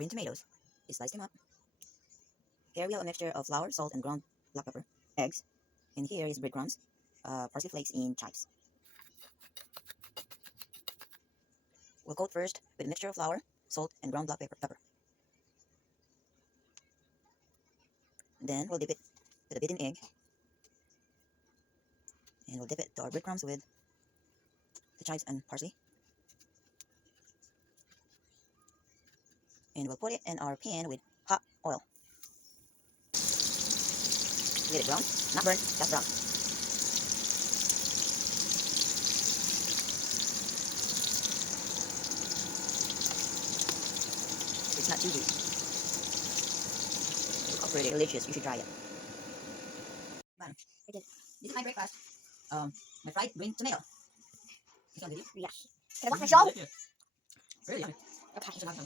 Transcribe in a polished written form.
green tomatoes. You slice them up. Here we have a mixture of flour, salt, and ground black pepper, eggs, and here is breadcrumbs, parsley flakes in chives. We'll coat first with a mixture of flour, salt, and ground black pepper. Then we'll dip it with a beaten egg, and we'll dip it to our breadcrumbs with the chives and parsley. And we'll put it in our pan with hot oil. Let it brown, not burn, just brown. It's not too deep. It's pretty delicious. You should try it. Man, this is my breakfast. My fried green tomato. This one with you? Yes. Can I watch my show? Really? Okay.